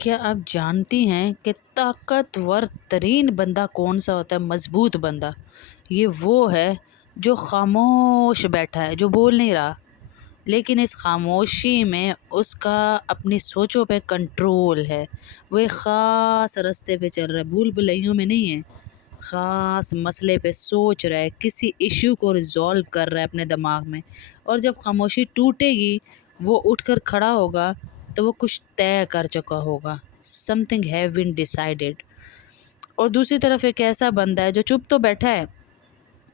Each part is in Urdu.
کیا آپ جانتی ہیں کہ طاقتور ترین بندہ کون سا ہوتا ہے؟ مضبوط بندہ یہ وہ ہے جو خاموش بیٹھا ہے، جو بول نہیں رہا، لیکن اس خاموشی میں اس کا اپنی سوچوں پہ کنٹرول ہے۔ وہ ایک خاص راستے پہ چل رہا ہے، بھول بھلائیوں میں نہیں ہے، خاص مسئلے پہ سوچ رہا ہے، کسی ایشو کو ریزالو کر رہا ہے اپنے دماغ میں، اور جب خاموشی ٹوٹے گی وہ اٹھ کر کھڑا ہوگا تو وہ کچھ طے کر چکا ہوگا، something have been decided۔ اور دوسری طرف ایک ایسا بندہ ہے جو چپ تو بیٹھا ہے،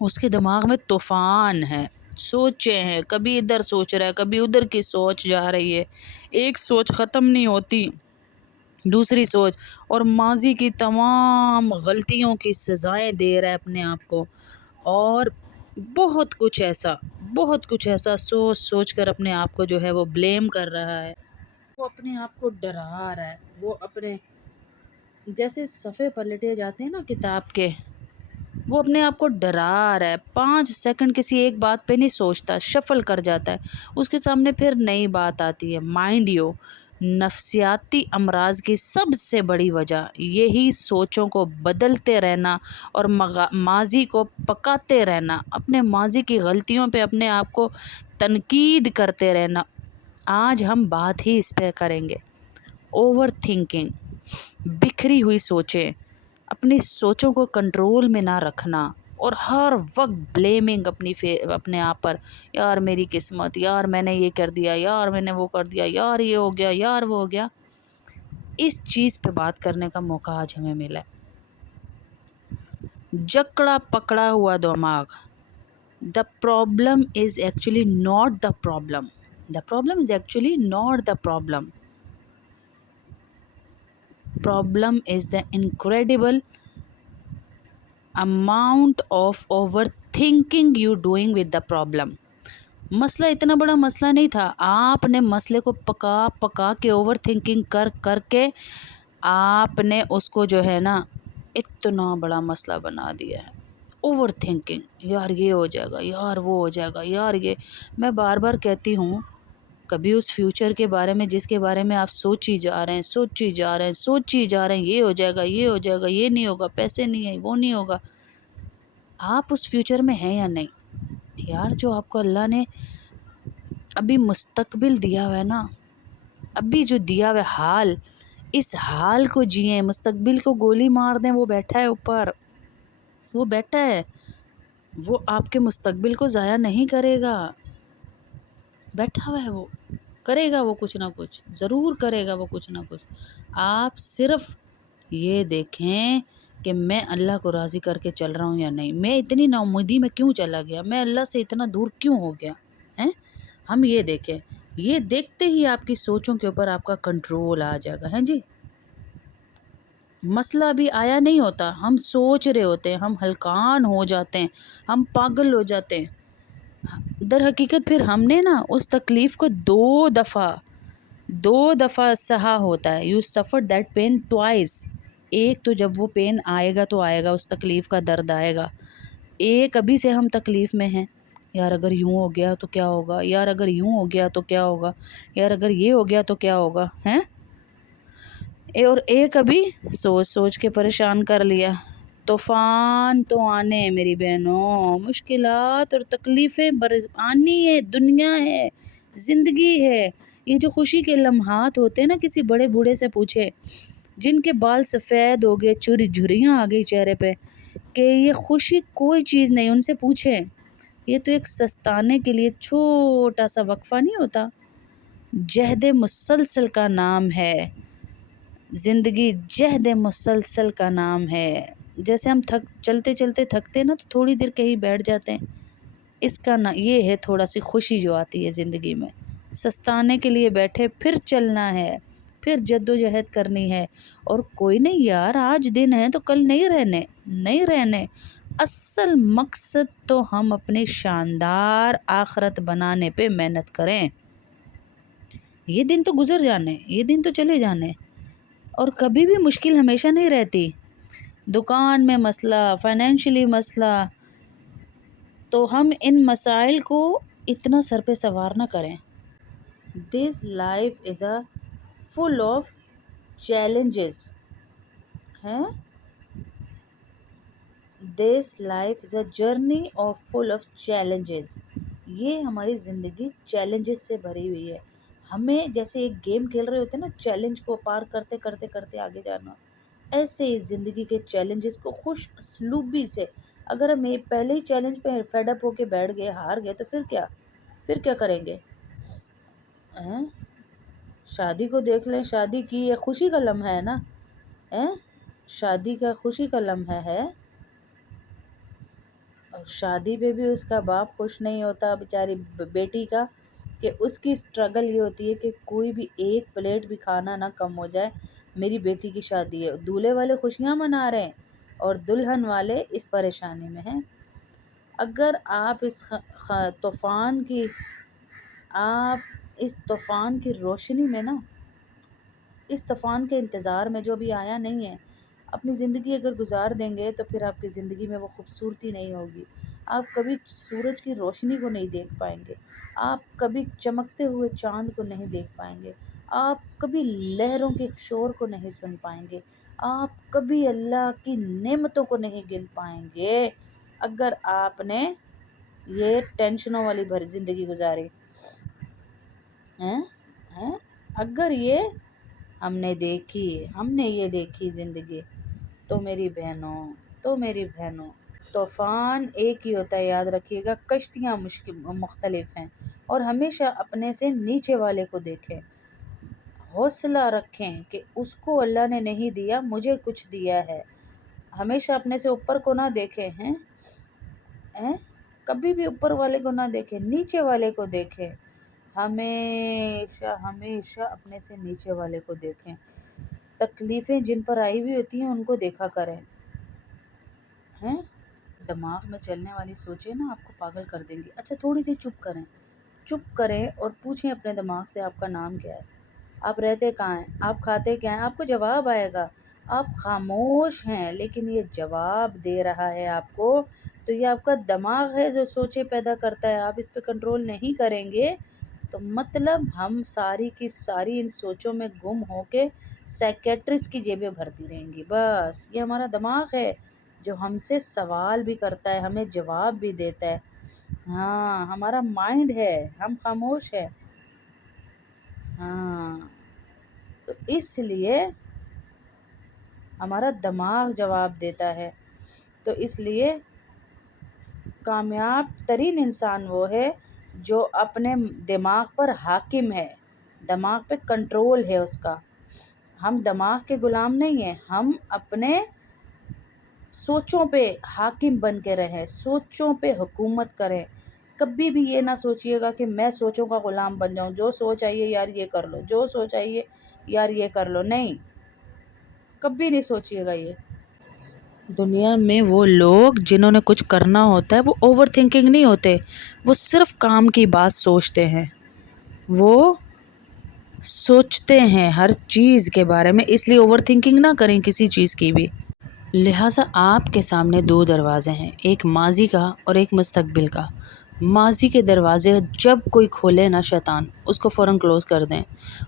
اس کے دماغ میں طوفان ہے، سوچیں ہیں، کبھی ادھر سوچ رہا ہے، کبھی ادھر کی سوچ جا رہی ہے، ایک سوچ ختم نہیں ہوتی، دوسری سوچ، اور ماضی کی تمام غلطیوں کی سزائیں دے رہا ہے اپنے آپ کو، اور بہت کچھ ایسا سوچ سوچ کر اپنے آپ کو جو ہے وہ بلیم کر رہا ہے، وہ اپنے آپ کو ڈرا رہا ہے، وہ اپنے جیسے صفحے پلٹے جاتے ہیں نا کتاب کے، وہ اپنے آپ کو ڈرا رہا ہے، 5 سیکنڈ کسی ایک بات پہ نہیں سوچتا، شفل کر جاتا ہے، اس کے سامنے پھر نئی بات آتی ہے۔ مائنڈ یو، نفسیاتی امراض کی سب سے بڑی وجہ یہی سوچوں کو بدلتے رہنا اور ماضی کو پکاتے رہنا، اپنے ماضی کی غلطیوں پہ اپنے آپ کو تنقید کرتے رہنا۔ آج ہم بات ہی اس پہ کریں گے، اوور تھنکنگ، بکھری ہوئی سوچیں، اپنی سوچوں کو کنٹرول میں نہ رکھنا، اور ہر وقت بلیمنگ اپنے آپ پر، یار میری قسمت، یار میں نے یہ کر دیا، یار میں نے وہ کر دیا، یار یہ ہو گیا، یار وہ ہو گیا۔ اس چیز پہ بات کرنے کا موقع آج ہمیں ملا ہے۔ جکڑا پکڑا ہوا دماغ، the problem is actually not the problem. The problem is actually not the problem. Problem is the incredible amount of overthinking you doing with the problem. مسئلہ اتنا بڑا مسئلہ نہیں تھا، آپ نے مسئلے کو پکا کے اوور تھنکنگ کر کے آپ نے اس کو جو ہے نا اتنا بڑا مسئلہ بنا دیا ہے۔ اوور تھنکنگ، یار یہ ہو جائے گا، یار وہ ہو جائے گا، یار یہ، میں بار بار کہتی ہوں، کبھی اس فیوچر کے بارے میں جس کے بارے میں آپ سوچی جا رہے ہیں، یہ ہو جائے گا، یہ ہو جائے گا، یہ نہیں ہوگا، پیسے نہیں ہیں، وہ نہیں ہوگا، آپ اس فیوچر میں ہیں یا نہیں؟ یار جو آپ کو اللہ نے ابھی مستقبل دیا ہوا ہے نا، ابھی جو دیا ہوا حال، اس حال کو جئیں، مستقبل کو گولی مار دیں، وہ بیٹھا ہے اوپر، وہ بیٹھا ہے، وہ آپ کے مستقبل کو ضائع نہیں کرے گا، بیٹھا ہوا ہے، وہ کرے گا، وہ کچھ نہ کچھ ضرور کرے گا، وہ کچھ نہ کچھ۔ آپ صرف یہ دیکھیں کہ میں اللہ کو راضی کر کے چل رہا ہوں یا نہیں، میں اتنی نا امیدی میں کیوں چلا گیا، میں اللہ سے اتنا دور کیوں ہو گیا ہیں؟ ہم یہ دیکھیں، یہ دیکھتے ہی آپ کی سوچوں کے اوپر آپ کا کنٹرول آ جائے گا، ہیں جی۔ مسئلہ ابھی آیا نہیں ہوتا، ہم سوچ رہے ہوتے ہیں، ہم ہلکان ہو جاتے ہیں، ہم پاگل ہو جاتے ہیں۔ در حقیقت پھر ہم نے نا اس تکلیف کو دو دفعہ سہا ہوتا ہے، you suffer that pain twice. ایک تو جب وہ پین آئے گا تو آئے گا، اس تکلیف کا درد آئے گا، ایک ابھی سے ہم تکلیف میں ہیں، یار اگر یوں ہو گیا تو کیا ہوگا، یار اگر یوں ہو گیا تو کیا ہوگا، یار اگر یہ ہو گیا تو کیا ہوگا، ہیں؟ اور ایک ابھی سوچ کے پریشان کر لیا۔ طوفان تو آنے ہیں میری بہنوں، مشکلات اور تکلیفیں آنی ہے، دنیا ہے، زندگی ہے۔ یہ جو خوشی کے لمحات ہوتے ہیں نا، کسی بڑے بوڑھے سے پوچھے جن کے بال سفید ہو گئے، جھریاں آ گئی چہرے پہ، کہ یہ خوشی کوئی چیز نہیں، ان سے پوچھیں، یہ تو ایک سستانے کے لیے چھوٹا سا وقفہ نہیں ہوتا، جہد مسلسل کا نام ہے زندگی، جہد مسلسل کا نام ہے۔ جیسے ہم چلتے تھکتے نا تو تھوڑی دیر کہیں بیٹھ جاتے ہیں، اس کا یہ ہے تھوڑا سی خوشی جو آتی ہے زندگی میں، سستانے کے لیے بیٹھے، پھر چلنا ہے، پھر جدوجہد کرنی ہے، اور کوئی نہیں یار، آج دن ہے تو کل نہیں رہنے، اصل مقصد تو ہم اپنی شاندار آخرت بنانے پہ محنت کریں۔ یہ دن تو گزر جانے، یہ دن تو چلے جانے، اور کبھی بھی مشکل ہمیشہ نہیں رہتی، دکان میں مسئلہ، فائنینشلی مسئلہ، تو ہم ان مسائل کو اتنا سر پہ سوار نہ کریں۔ This life is full of challenges ہیں. This life is a journey of full of challenges. یہ ہماری زندگی چیلنجز سے بھری ہوئی ہے. ہمیں جیسے ایک گیم کھیل رہے ہوتے ہیں نا، چیلنج کو پار کرتے کرتے کرتے آگے جانا، ایسے ہی زندگی کے چیلنجز کو خوش اسلوبی سے، اگر ہم پہلے ہی چیلنج پہ فیڈ اپ ہو کے بیٹھ گئے، ہار گئے، تو پھر کیا کریں گے؟ شادی کو دیکھ لیں، شادی کی یہ خوشی کا لمحہ ہے نا، شادی کا خوشی کا لمحہ ہے، اور شادی پہ بھی اس کا باپ خوش نہیں ہوتا بیچاری بیٹی کا، کہ اس کی اسٹرگل یہ ہوتی ہے کہ کوئی بھی ایک پلیٹ بھی کھانا نہ کم ہو جائے. میری بیٹی کی شادی ہے، دولہے والے خوشیاں منا رہے ہیں اور دلہن والے اس پریشانی میں ہیں. اگر آپ اس طوفان کی روشنی میں نا، اس طوفان کے انتظار میں جو ابھی آیا نہیں ہے، اپنی زندگی اگر گزار دیں گے تو پھر آپ کی زندگی میں وہ خوبصورتی نہیں ہوگی. آپ کبھی سورج کی روشنی کو نہیں دیکھ پائیں گے، آپ کبھی چمکتے ہوئے چاند کو نہیں دیکھ پائیں گے، آپ کبھی لہروں کے شور کو نہیں سن پائیں گے، آپ کبھی اللہ کی نعمتوں کو نہیں گن پائیں گے اگر آپ نے یہ ٹینشنوں والی بھری زندگی گزاری. اگر ہم نے یہ دیکھی زندگی، تو میری بہنوں طوفان ایک ہی ہوتا ہے، یاد رکھیے گا. کشتیاں مختلف ہیں، اور ہمیشہ اپنے سے نیچے والے کو دیکھیں، حوصلہ رکھیں کہ اس کو اللہ نے نہیں دیا، مجھے کچھ دیا ہے. ہمیشہ اپنے سے اوپر کو نہ دیکھیں، کبھی بھی اوپر والے کو نہ دیکھیں، نیچے والے کو دیکھیں. ہمیشہ اپنے سے نیچے والے کو دیکھیں. تکلیفیں جن پر آئی ہوئی ہوتی ہیں ان کو دیکھا کریں. دماغ میں چلنے والی سوچیں نا آپ کو پاگل کر دیں گی. اچھا تھوڑی دیر چپ کریں اور پوچھیں اپنے دماغ سے، آپ کا نام کیا ہے، آپ رہتے کہاں ہیں، آپ کھاتے کیا ہیں. آپ کو جواب آئے گا. آپ خاموش ہیں لیکن یہ جواب دے رہا ہے آپ کو. تو یہ آپ کا دماغ ہے جو سوچیں پیدا کرتا ہے. آپ اس پہ کنٹرول نہیں کریں گے تو مطلب ہم ساری کی ساری ان سوچوں میں گم ہو کے سائیکیٹرسٹ کی جیبیں بھرتی رہیں گی. بس یہ ہمارا دماغ ہے جو ہم سے سوال بھی کرتا ہے، ہمیں جواب بھی دیتا ہے. ہمارا مائنڈ ہے، ہم خاموش ہیں. تو اس لیے ہمارا دماغ جواب دیتا ہے. تو اس لیے کامیاب ترین انسان وہ ہے جو اپنے دماغ پر حاکم ہے، دماغ پہ کنٹرول ہے اس کا. ہم دماغ کے غلام نہیں ہیں، ہم اپنے سوچوں پہ حاکم بن کے رہیں، سوچوں پہ حکومت کریں. کبھی بھی یہ نہ سوچیے گا کہ میں سوچوں کا غلام بن جاؤں، جو سوچ آئیے یار یہ کر لو، جو سوچ آئیے یار یہ کر لو. نہیں، کبھی نہیں سوچیے گا یہ. دنیا میں وہ لوگ جنہوں نے کچھ کرنا ہوتا ہے وہ اوور تھنکنگ نہیں ہوتے، وہ صرف کام کی بات سوچتے ہیں، وہ سوچتے ہیں ہر چیز کے بارے میں. اس لیے اوور تھنکنگ نہ کریں کسی چیز کی بھی. لہٰذا آپ کے سامنے دو دروازے ہیں، ایک ماضی کا اور ایک مستقبل کا. ماضی کے دروازے جب کوئی کھولے نا شیطان، اس کو فوراً کلوز کر دیں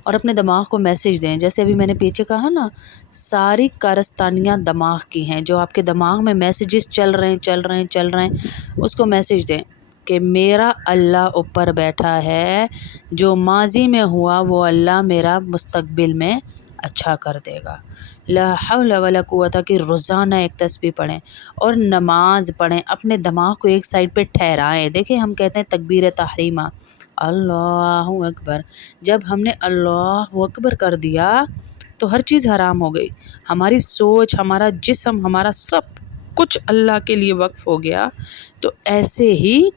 اور اپنے دماغ کو میسج دیں. جیسے ابھی میں نے پیچھے کہا نا، ساری کارستانیاں دماغ کی ہیں. جو آپ کے دماغ میں میسیجز چل رہے ہیں اس کو میسج دیں کہ میرا اللہ اوپر بیٹھا ہے، جو ماضی میں ہوا وہ اللہ میرا مستقبل میں اچھا کر دے گا. لا حول ولا قوت کی روزانہ ایک تسبیح پڑھیں اور نماز پڑھیں. اپنے دماغ کو ایک سائڈ پہ ٹھہرائیں. دیکھیں ہم کہتے ہیں تکبیر تحریمہ، اللہ اکبر. جب ہم نے اللہ اکبر کر دیا تو ہر چیز حرام ہو گئی. ہماری سوچ، ہمارا جسم، ہمارا سب کچھ اللہ کے لیے وقف ہو گیا. تو ایسے ہی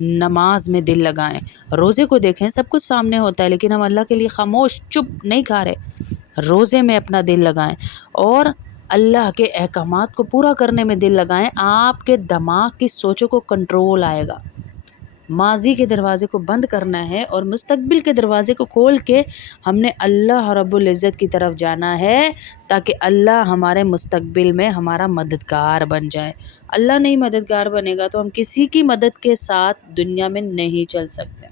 نماز میں دل لگائیں. روزے کو دیکھیں، سب کچھ سامنے ہوتا ہے لیکن ہم اللہ کے لیے خاموش چپ نہیں کھا رہے. روزے میں اپنا دل لگائیں اور اللہ کے احکامات کو پورا کرنے میں دل لگائیں. آپ کے دماغ کی سوچوں کو کنٹرول آئے گا. ماضی کے دروازے کو بند کرنا ہے اور مستقبل کے دروازے کو کھول کے ہم نے اللہ رب العزت کی طرف جانا ہے، تاکہ اللہ ہمارے مستقبل میں ہمارا مددگار بن جائے. اللہ نہیں مددگار بنے گا تو ہم کسی کی مدد کے ساتھ دنیا میں نہیں چل سکتے.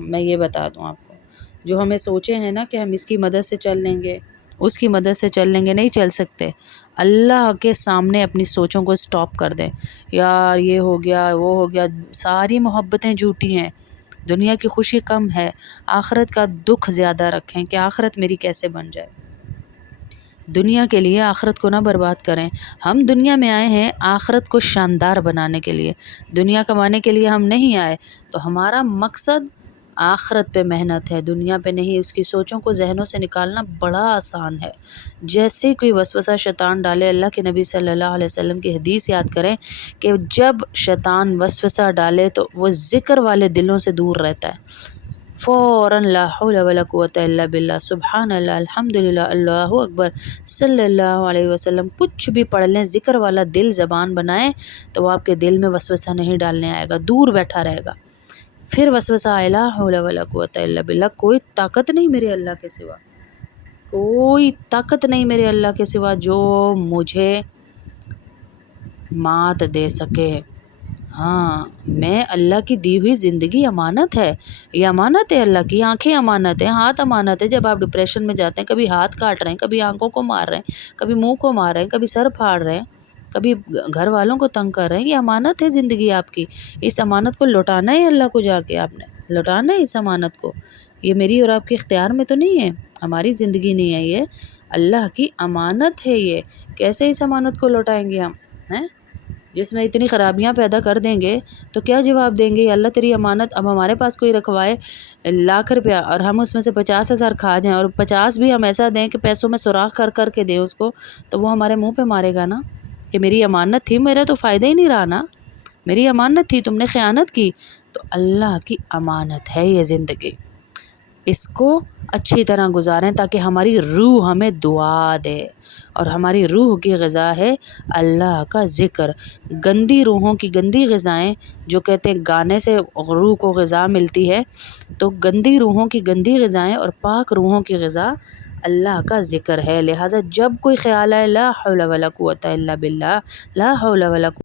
میں یہ بتا دوں آپ کو. جو ہمیں سوچے ہیں نا کہ ہم اس کی مدد سے چل لیں گے، اس کی مدد سے چل لیں گے، نہیں چل سکتے۔ اللہ کے سامنے اپنی سوچوں کو سٹاپ کر دیں، یار یہ ہو گیا وہ ہو گیا، ساری محبتیں جھوٹی ہیں، دنیا کی خوشی کم ہے، آخرت کا دکھ زیادہ رکھیں کہ آخرت میری کیسے بن جائے۔ دنیا کے لیے آخرت کو نہ برباد کریں۔ ہم دنیا میں آئے ہیں آخرت کو شاندار بنانے کے لیے، دنیا کمانے کے لیے ہم نہیں آئے، تو ہمارا مقصد آخرت پہ محنت ہے، دنیا پہ نہیں۔ اس کی سوچوں کو ذہنوں سے نکالنا بڑا آسان ہے۔ جیسے کوئی وسوسہ شیطان ڈالے، اللہ کے نبی صلی اللہ علیہ وسلم کی حدیث یاد کریں کہ جب شیطان وسوسہ ڈالے تو وہ ذکر والے دلوں سے دور رہتا ہے، فوراً لا حول ولا قوت الا باللہ، سبحان اللہ، الحمدللہ، اللہ اکبر، صلی اللہ علیہ وسلم، کچھ بھی پڑھ لیں، ذکر والا دل زبان بنائیں تو وہ آپ کے دل میں وسوسہ نہیں ڈالنے آئے گا، دور بیٹھا رہے گا۔ پھر وسوسہ آئے، لا حول ولا قوت الا باللہ، کوئی طاقت نہیں میرے اللہ کے سوا، کوئی طاقت نہیں میرے اللہ کے سوا جو مجھے مات دے سکے۔ ہاں، میں اللہ کی دی ہوئی زندگی امانت ہے، یہ امانت ہے اللہ کی، آنکھیں امانت ہیں، ہاتھ امانت ہے۔ جب آپ ڈپریشن میں جاتے ہیں، کبھی ہاتھ کاٹ رہے ہیں، کبھی آنکھوں کو مار رہے ہیں، کبھی منہ کو مار رہے ہیں، کبھی سر پھاڑ رہے ہیں، کبھی گھر والوں کو تنگ کر رہے ہیں، یہ امانت ہے زندگی آپ کی۔ اس امانت کو لوٹانا ہے اللہ کو، جا کے آپ نے لوٹانا ہے اس امانت کو۔ یہ میری اور آپ کے اختیار میں تو نہیں ہے، ہماری زندگی نہیں ہے، یہ اللہ کی امانت ہے۔ یہ کیسے اس امانت کو لوٹائیں گے ہم ہیں؟ جس میں اتنی خرابیاں پیدا کر دیں گے تو کیا جواب دیں گے؟ اللہ تیری امانت، اب ہمارے پاس کوئی رکھوائے ₹1,00,000 اور ہم اس میں سے 50,000 کھا جائیں، اور 50 بھی ہم ایسا دیں کہ پیسوں میں سوراخ کر کر کے دیں اس کو، تو وہ ہمارے منہ پہ مارے گا نا کہ میری امانت تھی، میرا تو فائدہ ہی نہیں رہا نا، میری امانت تھی، تم نے خیانت کی۔ تو اللہ کی امانت ہے یہ زندگی، اس کو اچھی طرح گزاریں تاکہ ہماری روح ہمیں دعا دے، اور ہماری روح کی غذا ہے اللہ کا ذکر۔ گندی روحوں کی گندی غذائیں، جو کہتے ہیں گانے سے روح کو غذا ملتی ہے، تو گندی روحوں کی گندی غذائیں اور پاک روحوں کی غذا اللہ کا ذکر ہے۔ لہٰذا جب کوئی خیال آئے، لا حول ولا قوت الا باللہ، لا حول ولا